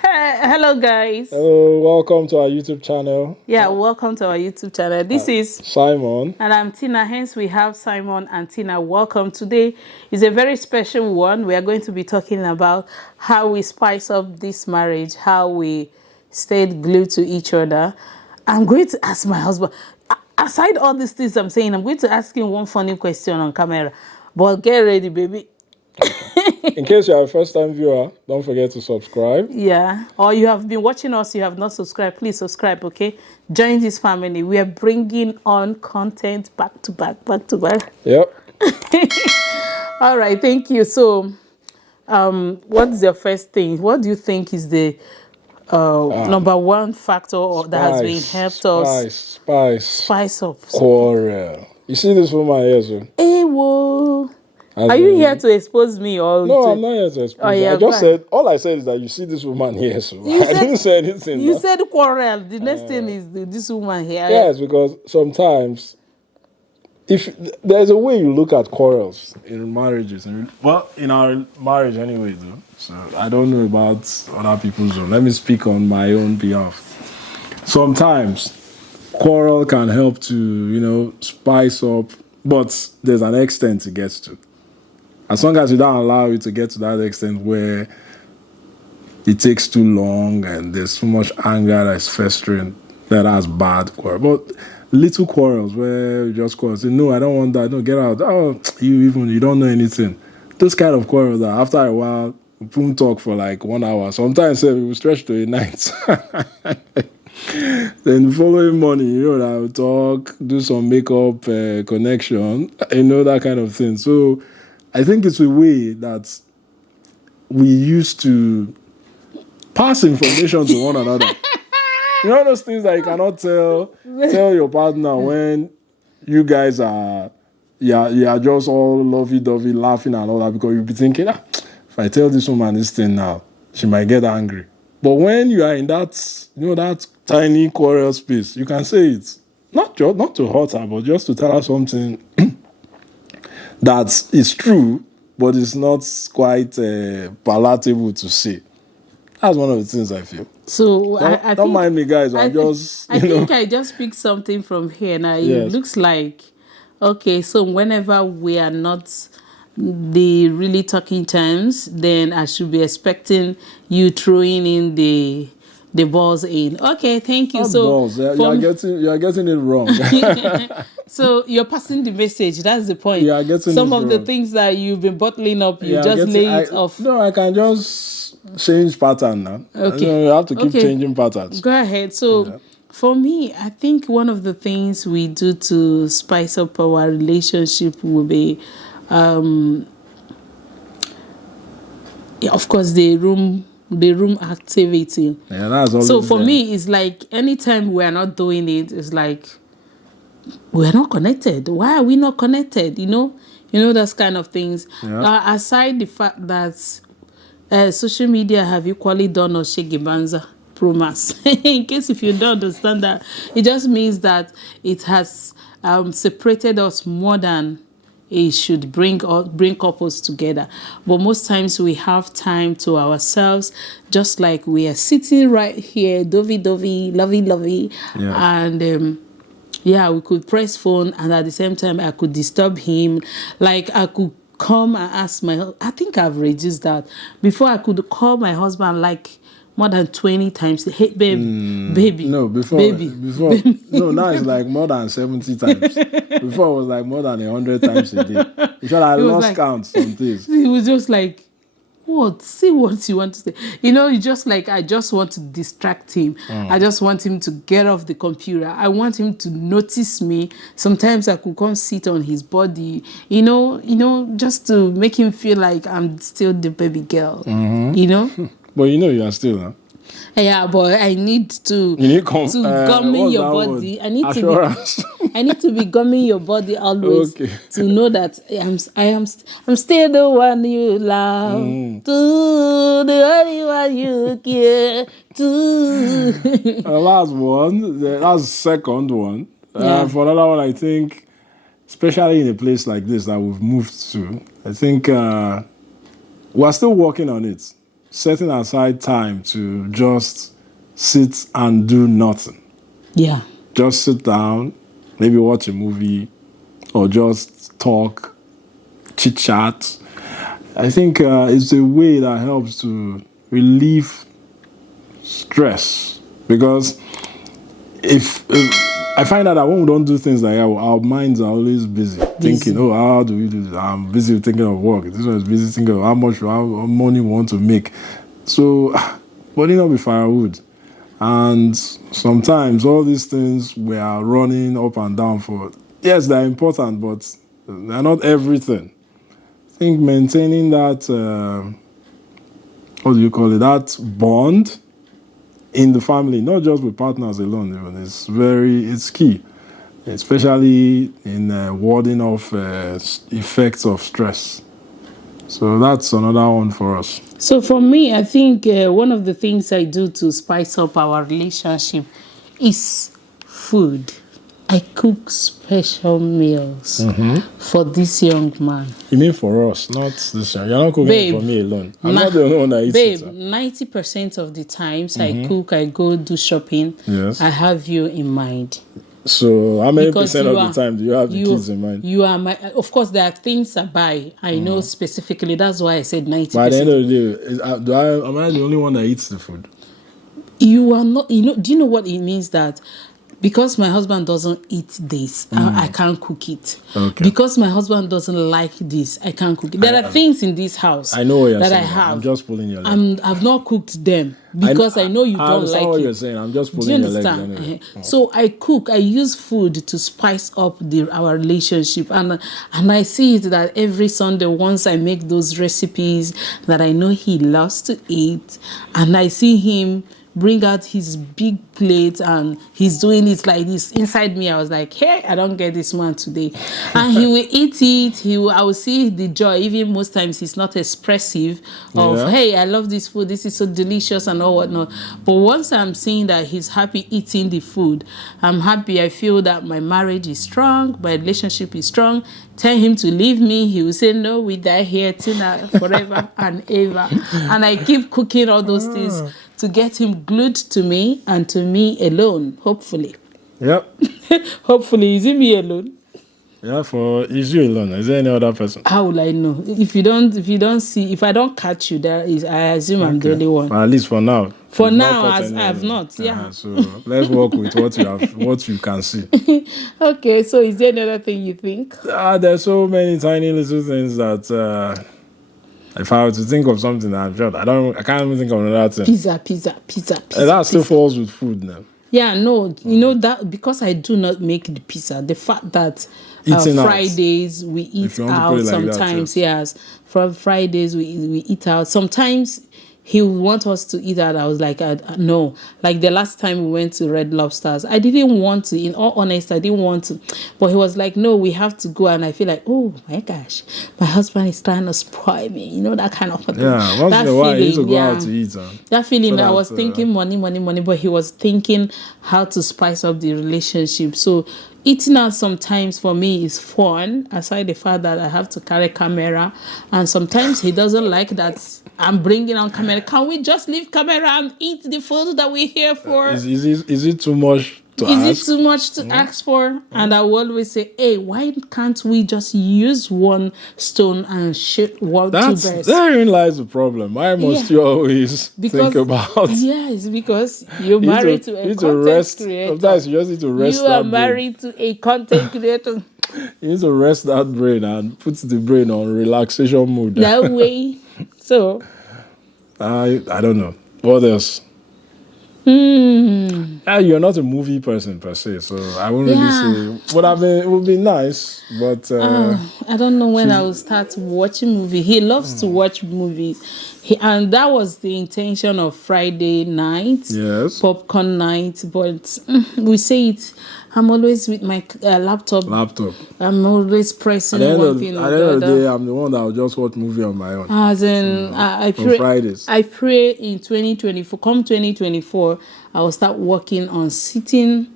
Hello, guys. Hello, welcome to our YouTube channel. Yeah, welcome to our YouTube channel. This is Simon. and I'm Tina. Hence, we have Simon and Tina. Welcome. Today is a very special one. We are going to be talking about how we spice up this marriage, how we stayed glued to each other. I'm going to ask my husband, aside all these things I'm saying, I'm going to ask him one funny question on camera. But get ready, baby. In case you're a first-time viewer, don't forget to subscribe. Yeah, or you have been watching us, you have not subscribed, please subscribe, okay? Join this family. We are bringing on content back to back. Yep. All right, thank you. So, what's your first thing? What do you think is the number one factor that has been helped us spice up? Quarrel. You see this woman here, so? Hey, whoa. Are you here to expose me or? No, I'm not here to expose you. I just said, all I said is that you see this woman here, so I didn't say anything. You said quarrel. The next thing is this woman here. Yes, because sometimes, if there's a way you look at quarrels in marriages, well, in our marriage anyway, though. So I don't know about other people's own. Let me speak on my own behalf. Sometimes quarrel can help to, spice up, but there's an extent it gets to. As long as you don't allow it to get to that extent where it takes too long and there's too much anger that's festering, that's bad quarrel. But little quarrels where you just quarrel, say, no, I don't want that, no, get out. Oh, you don't know anything. Those kind of quarrels that after a while, we won't talk for like 1 hour. Sometimes we will stretch to a night. Then the following morning, I will talk, do some makeup connection, that kind of thing. So I think it's a way that we used to pass information to one another. Those things that you cannot tell your partner when you guys are just all lovey-dovey, laughing and all that, because you'll be thinking, if I tell this woman this thing now, she might get angry. But when you are in that, that tiny quarrel space, you can say it. Not to hurt her, but just to tell her something that is true, but it's not quite palatable to say. That's one of the things I feel. So I don't mind me, guys. I think I just picked something from here. Now it looks like, okay, so whenever we are not the really talking times, then I should be expecting you throwing in the balls in. Okay, thank you. Not so balls. You are getting it wrong. So you're passing the message. That's the point. You are getting some of wrong. The things that you've been bottling up, you just lay it off. No, I can just change pattern now. Okay, you have to keep changing patterns. Go ahead. So for me, I think one of the things we do to spice up our relationship will be, of course, the room activity. Yeah, that's always so for me, it's like anytime we're not doing it, it's like we're not connected. Why are we not connected? Those kind of things. Yeah. Aside the fact that social media have equally done us Shegibanza promise. In case if you don't understand that, it just means that it has separated us more than it should bring couples together. But most times we have time to ourselves, just like we are sitting right here, dovey, lovey, and we could press phone, and at the same time I could disturb him. Like I could come and ask I think I've reduced that. Before I could call my husband like more than 20 times. Hey, baby. No, before. No, now it's like more than 70 times. Before it was like more than 100 times a day. In fact, I lost count some days. It was just like, what? Say what you want to say. You just like, I just want to distract him. I just want him to get off the computer. I want him to notice me. Sometimes I could come sit on his body, just to make him feel like I'm still the baby girl, But you are still, huh? Yeah, but I need to gumming your body. Word? I need to be gumming your body always to know that I'm still the one you love, to the only one you care to. Last one, that's the second one. For another one, I think, especially in a place like this that we've moved to, I think we're still working on it. setting aside time to just sit and do nothing. Yeah. Just sit down, maybe watch a movie, or just talk, chit chat. I think it's a way that helps to relieve stress, because if I find out that when we don't do things like that, our minds are always busy thinking, oh, how do we do this? I'm busy thinking of work. This one is busy thinking of how money we want to make. So, body not be firewood. And sometimes all these things we are running up and down for, yes, they're important, but they're not everything. I think maintaining that, what do you call it, that bond in the family, not just with partners alone, even, it's key, especially in warding off effects of stress. So that's another one for us. So for me, I think one of the things I do to spice up our relationship is food. I cook special meals for this young man. You mean for us, not this one? You're not cooking Babe, for me alone. I'm not the only one that eats babe, it. 90% of the times I cook, I go do shopping, Yes. I have you in mind. So how many Because percent you of are- the time do you have the kids in mind? You are my, of course, there are things I buy. I know specifically. That's why I said 90%. By the end of the day, am I the only one that eats the food? You are not, do you know what it means that because my husband doesn't eat this, I can't cook it. Okay. Because my husband doesn't like this, I can't cook it. There are things in this house I know what you're that saying. I have. I'm just pulling your leg. I've not cooked them because I know you I don't understand like what it. you're saying. I'm just Do you pulling your legs understand? anyway. So I cook. I use food to spice up our relationship, and I see it that every Sunday, once I make those recipes that I know he loves to eat, and I see him bring out his big plate and he's doing it like this inside me. I was like, hey, I don't get this man today, and he will eat it. I will see the joy. Even most times he's not expressive of, hey, I love this food, this is so delicious and all whatnot. But once I'm seeing that he's happy eating the food, I'm happy. I feel that my marriage is strong, my relationship is strong. Tell him to leave me, he will say, no, we die here forever and ever. And I keep cooking all those things to get him glued to me and to me alone, hopefully. Yep. Hopefully. Is it me alone? Yeah, is you alone? Is there any other person? How will I know? If I don't catch you, I assume I'm the only one. Well, at least for now. For You've now, not caught I any have of them. not, yeah. So let's work with what you can see. Okay, so is there another thing you think? There's so many tiny little things that if I were to think of something that I'm sure I can't even think of another thing. Pizza. And that still falls with food now. Yeah, no, you know that because I do not make the pizza. The fact that Eating out. Fridays we eat you want to out put it like that, sometimes, yes. From Fridays we eat out. Sometimes he would want us to eat out. I was like, no. Like the last time we went to Red Lobsters, I didn't want to. In all honesty, I didn't want to. But he was like, no, we have to go. And I feel like, oh my gosh, my husband is trying to spoil me. You know, that kind of thing. Yeah, once that in a while, you need to feeling, go out to eat. That feeling, So I that, was thinking money, but he was thinking how to spice up the relationship. So eating out sometimes for me is fun, aside the fact that I have to carry camera. And sometimes he doesn't like that I'm bringing on camera. Can we just leave camera and eat the food that we're here for? Is it too much to ask? Is it too much to ask for? And I will always say, hey, why can't we just use one stone and shoot two birds? Therein lies the problem. Why must you always think about? Yes, because you're married to a content creator. Sometimes you just need to rest. You are married to a content creator. You need to rest that brain and put the brain on relaxation mode. That way. So I don't know. What else? You're not a movie person per se, so I won't really say. It would be nice, but I don't know when I will start watching movie. He loves to watch movies, and that was the intention of Friday night, popcorn night. But we say it. I'm always with my laptop. I'm always pressing one thing or the other. At the end of the day, I'm the one that will just watch movie on my own. As in, I pray. Fridays. I pray in 2024. Come 2024, I will start working on sitting.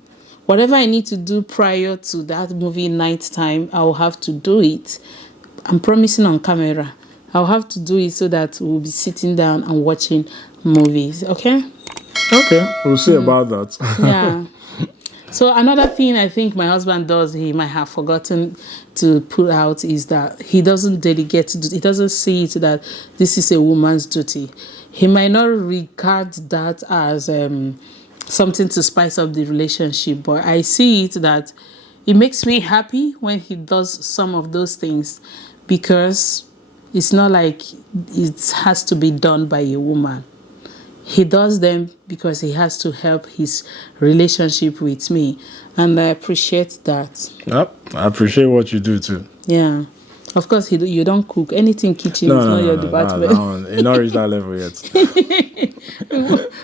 Whatever I need to do prior to that movie night time, I will have to do it. I'm promising on camera. I'll have to do it so that we'll be sitting down and watching movies. Okay? Okay, we'll see about that. Yeah. So another thing I think my husband does, he might have forgotten to put out, is that he doesn't delegate to do, he doesn't see it that this is a woman's duty. He might not regard that as something to spice up the relationship, but I see it that it makes me happy when he does some of those things, because it's not like it has to be done by a woman. He does them because he has to help his relationship with me, and I appreciate that. Yep, I appreciate what you do too. Yeah. Of course, you don't cook. Anything kitchen is not your department. No, you not reached that level yet.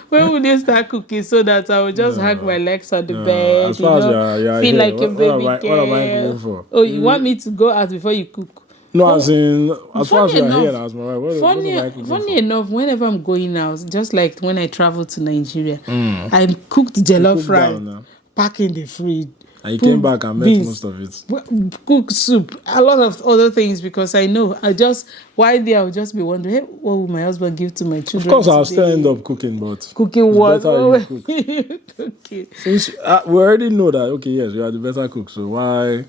When will you start cooking so that I will just hang my legs on the bed, as far as you're feel here, like a baby girl? What am I cooking for? Oh, you want me to go out before you cook? No, as in, as far as Funny you're here, enough- as my wife, what am I cooking Funny for? enough, whenever I'm going out, just like when I travel to Nigeria, I cooked jollof cook rice, down now. pack in the fridge, And you put came back and met beans, most of it. cook soup, a lot of other things, because I know while there I'll just be wondering, hey, what will my husband give to my children? Of course, I'll today? still end up cooking, but Cooking it's what? better you cook. Okay. Since we already know that, okay, yes, you are the better cook, so why,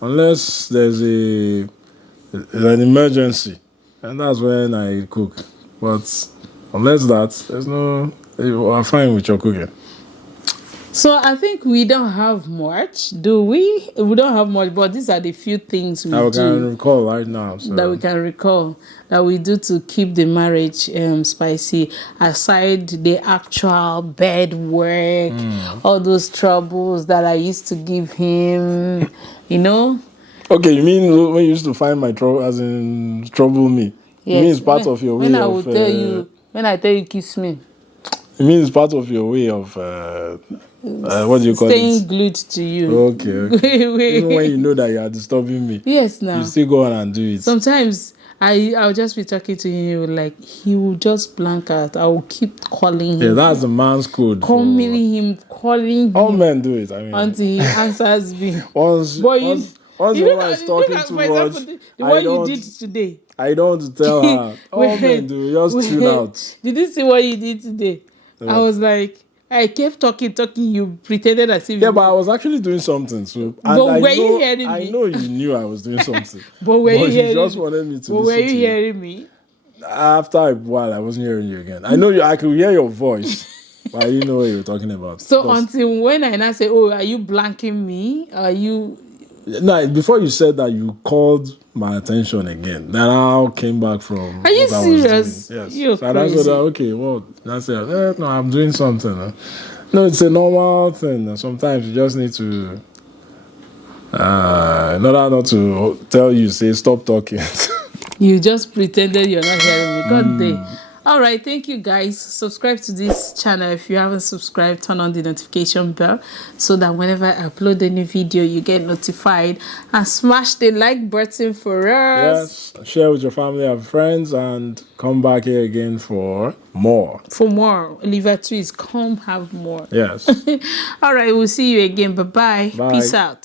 unless there's an emergency, and that's when I cook. But unless that, there's no, I'm fine with your cooking. So I think we don't have much, do we? We don't have much, but these are the few things we I do can recall right now. So. that we can recall that we do to keep the marriage spicy, aside the actual bed work, all those troubles that I used to give him, you know. Okay, you mean when you used to find my trouble, as in trouble me? Yes. You mean it's part of your way when I of... will tell you, when I tell you kiss me, It means part of your way of... what do you call staying it? glued to you. Okay. Even when you know that you are disturbing me, Yes, now. you still go on and do it. Sometimes I'll just be talking to him, like he will just blank out. I will keep calling him. Yeah, that's the man's code. calling him All men do it. I mean, until he answers me. once But the you woman is talking too for much, example, the I one you don't- did today. I don't want to tell her. All men do. Just tune out. Did you see what you did today? I was like, I kept talking. You pretended as if Yeah, but I was actually doing something. So, and But I were you know, hearing I me? know you knew I was doing something. But were you hearing just me? wanted me to But listen were you to hearing me? After a while, I wasn't hearing you again. I know you. I could hear your voice, but I didn't know what you were talking about. So Because- until when I now say, "Oh, are you blanking me? Are you?" No, before you said that, you called my attention again. Then I came back from. Are you what I was serious? doing. Yes. You're so I said, crazy. okay, well, that's it. No, I'm doing something. No, it's a normal thing. Sometimes you just need to, in order not to tell you, say stop talking. You just pretended you're not hearing me. God day. All right, thank you guys. Subscribe to this channel if you haven't subscribed. Turn on the notification bell so that whenever I upload a new video, you get notified. And smash the like button for us. Yes, share with your family and friends, and come back here again for more. For more, Oliver Twist, come have more. Yes. All right, we'll see you again. Bye-bye. Bye. Peace out.